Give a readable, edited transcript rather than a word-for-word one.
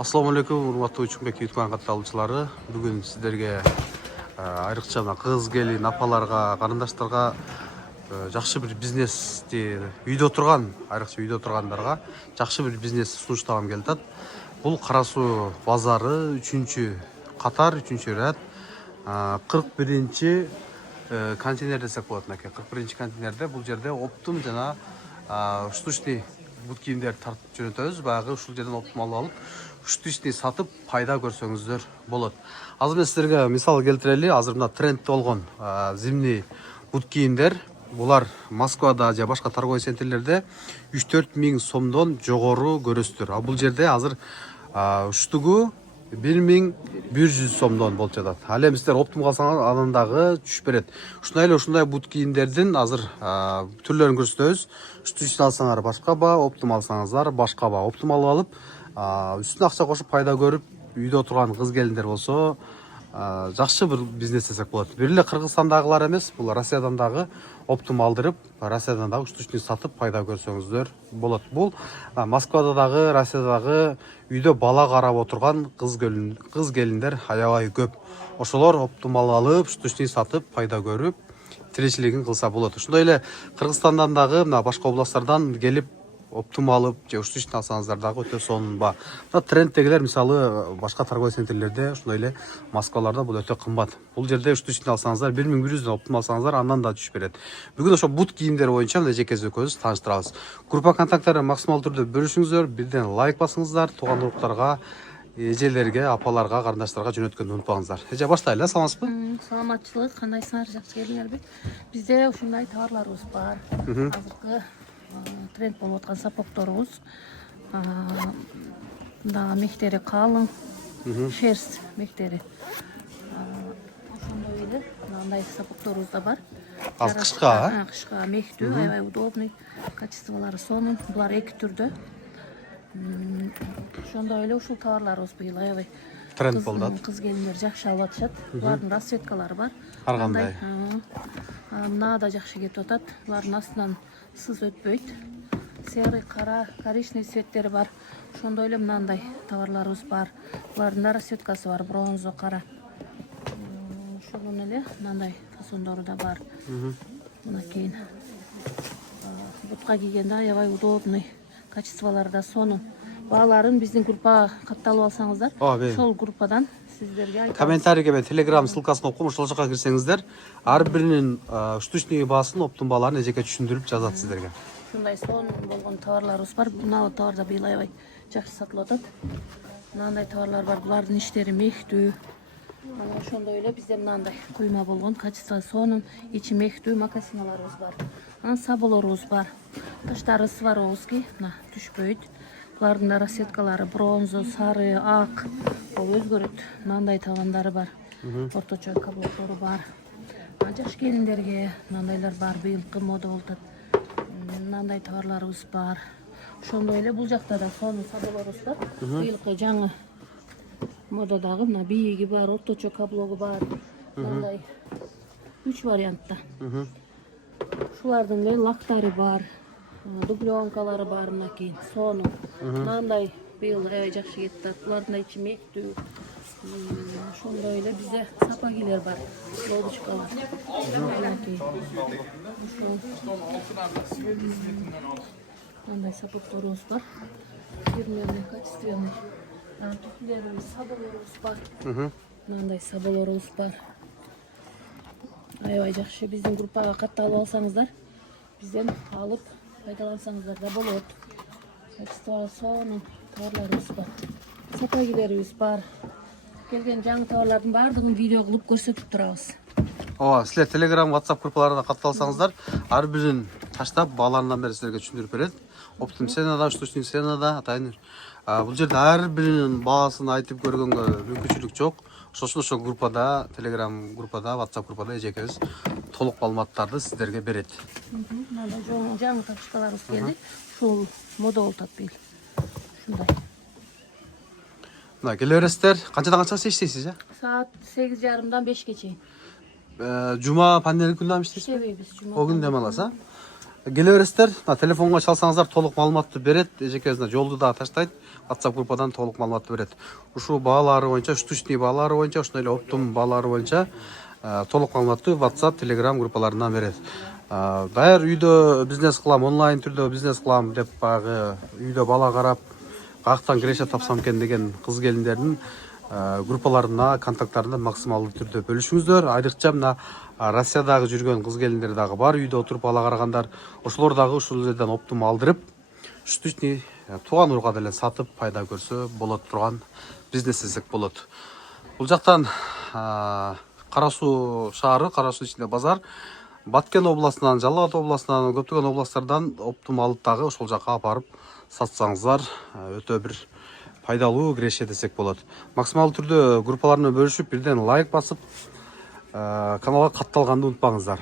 Assalamu alaikum, урматтуу Учунбек YouTube катталуучулары. Бүгүн сиздерге айрыкча кыз келин апаларга, карындаштарга жакшы бир бизнести үйдө отурган, айрыкча үйдө отургандарга жакшы бир бизнес сунуштагым келип атат. Бул Кара Суу базары 3-чү катар, 3-чү ряд 41-чи контейнер десек болот мынакей. 41-чи контейнерде бул жерде оптум жана штучный бут кийимдерди тартып жөнөтөбүз. Баягы ушул жерден оптум алып штучный сатып пайда көрсөңүздөр болот. Азыр мен сиздерге мисал келтирели. Азыр мына тренд болгон зимний бут кийимдер. Булар Москвада же башка торговый центрлерде 3-4 миң сомдон жогору көрөсүздөр. А бул жерде азыр штугу 1100 сомдон болуп жатат. Ал эми сиздер оптум калсаңар анын дагы түшүп берет. Ушундай бут кийимдердин азыр түрлөрүн көрсөтөбүз. Штучный алсаңар башка ба, оптум алсаңыздар башка ба. Оптум алып үстүнө акча кошуп пайда көрүп үйдө отурган кыз келиндер болсо жакшы бир бизнес десек болот. Бир эле Кыргызстандагылар эмес, бул Россиядан дагы оптум алдырып, Россиядан дагы штучный сатып пайда көрсөңүздөр болот. Бул Москвада дагы, Россияда дагы үйдө бала карап отурган кыз келиндер аябай көп. Ошолор оптум алып, штучный сатып пайда көрүп, тиричилигин кылса болот. Ошондой эле Кыргызстандан дагы мына башка областтардан келип оптум алып же штучный алсаңыздар дагы өтө сонунба. Мына трендтегилер мисалы башка торговый центрлерде, ошондой эле Москваларда бул өтө кымбат. Бул жерде штучный алсаңыздар 1100дөн оптум алсаңыздар андан да түшүп берет. Бүгүн ошо бут кийимдер боюнча мына жеке өзүбүз тааныштырабыз. Группа контакттарын максималдуу түрдө бөлүшүңүздөр, бирден лайк басыңыздар, тууган уруктарга, эжелерге, апаларга, карындаштарга жөнөткөндү унутпаңыздар. Эже баштайлы, саламатсызбы? Саламатчылык, кандайсыңар, жакшы келиңерби? Бизде ушундай товарларыбыз бар. Азыркы тренд болуп аткан сапогторубуз. Мында мектери калың, шерсть мектери. Ошондой эле мындай сапогторубуз да бар. Аз кышка, кышка мектүү, аябай удобный, качестволору сонун. Булар эки түрдө. Ошондой эле ушул товарларыбыз быйыл аябай тренд болду. Кыз келиндер жакшы алып атышат. Булардын расцветкалары бар. Ар кандай? Мына да жакшы кетип атат. Булардын астынан сыз өтпөйт. Серый, кара, коричневый цветтери бар. Ошондой эле мындай товарларыбыз бар. Булардын да расцветкасы бар, бронза, кара. Ошондон эле мындай фасондору да бар. Мынакей. Бутка кийгенде аябай удобный. Качестволары да сонун. Бааларын биздин группага катталып алсаңыздар, ошол группадан сиздерге айтабыз. Комментарийге мен Telegram ссылкасын окуп, ошол жака кирсеңиздер, ар биринин штучный баасын, оптум бааларын эжеке түшүндүрүп жазат сиздерге. Ушундай сонун болгон товарларыбыз бар. Мына товар да быйыл аябай жакшы сатылып атат. Мындай товарлар бар. Булардын иштери мектүү. Ошондой эле бизде мындай куйма болгон, качествосы сонун, ичи мектүү макасиналарыбыз бар. Анан саболорубуз бар. Таштары Сваровский, мына түшпөйт. Булардын да расцветкалары бронза, сары, ак, өзгөрөт. Мындай тагандары бар. Орточо каблуктору бар. Жаш келиндерге мындайлар бар, быйылкы мода болуп атат. Мындай товарларыбыз бар. Ошондой эле бул жакта да сонун саболорубуз бар. Быйылкы жаңы модадагы мына бийиги бар, орточо каблогу бар. Мындай 3 вариантта. Ушулардын эле лактары бар. Дубленкалары бар мынакей, сонун. Мындай быйыл аябай жакшы кетип атат. Булардын ичи мектүү. Ошондой эле бизде сапагилер бар. Лодочкалар. Мынакей. Мындай сапогторубуз бар. Фирменный, качественный. Туфлерибиз, саболорубуз бар. Мындай саболорубуз бар. Аябай жакшы. Биздин группага катталып алсаңыздар, бизден алып пайдалансаңыздар да болот. Качестволору сонун товарларыбыз бар. Сапагилерибиз бар. Келген жаңы товарлардын баардыгын видео кылып көрсөтүп турабыз. Силер Telegram, WhatsApp группаларына катталсаңыздар, ар бирин таштап бааларынан бери силерге түшүндүрүп берет. Оптум ценада, штучный ценада атайын. Бул жерде ар биринин баасын айтып көргөнгө мүмкүнчүлүк жок. Ошол группада, Telegram группада, WhatsApp группада эжекебиз толук маалыматтарды сиздерге берет. Мына жаңы тапшыргаларыбыз келди. Ушул мода болуп атат быйыл. Ушундай. Мына келе бересиздер. Канчадан канчага иштейсиз, Саат 8:30дан 5ке чейин. Жума, понедельник күнү иштейсизби? Иштебейбиз жума. О күн дем аласыз, келе бересиздер. Телефонго чалсаңыздар толук маалыматты берет. Эжекебиз жолду да таштайт. WhatsApp группадан толук маалыматты берет. Ушул баалары боюнча, штучный баалары боюнча, ошондой эле оптум баалары боюнча толук маалыматты WhatsApp, Telegram группаларынан берет. Даяр үйдө бизнес кылам, онлайн түрдө бизнес кылам деп баягы үйдө бала карап, каяктан киреше тапсам экен деген кыз келиндердин группаларына, контакттарына максималдуу түрдө бөлүшүңүздөр. Айрыкча мына Россиядагы жүргөн кыз келиндер дагы бар, үйдө отуруп бала карагандар. Ошолор дагы ушул жерден оптум алдырып, штучный тууган урга деле сатып пайда көрсө болот турган бизнес десек болот. Бул жактан Кара Суу шаары, Кара Суу ичинде базар, Баткен областынан, Жалал Абад областынан, көптөгөн областтардан оптум алып дагы ошол жака апарып сатсаңыздар өтө бир пайдалуу киреше десек болот. Максималдуу түрдө группалар менен бөлүшүп, бирден лайк басып, каналга катталганды унутпаңыздар.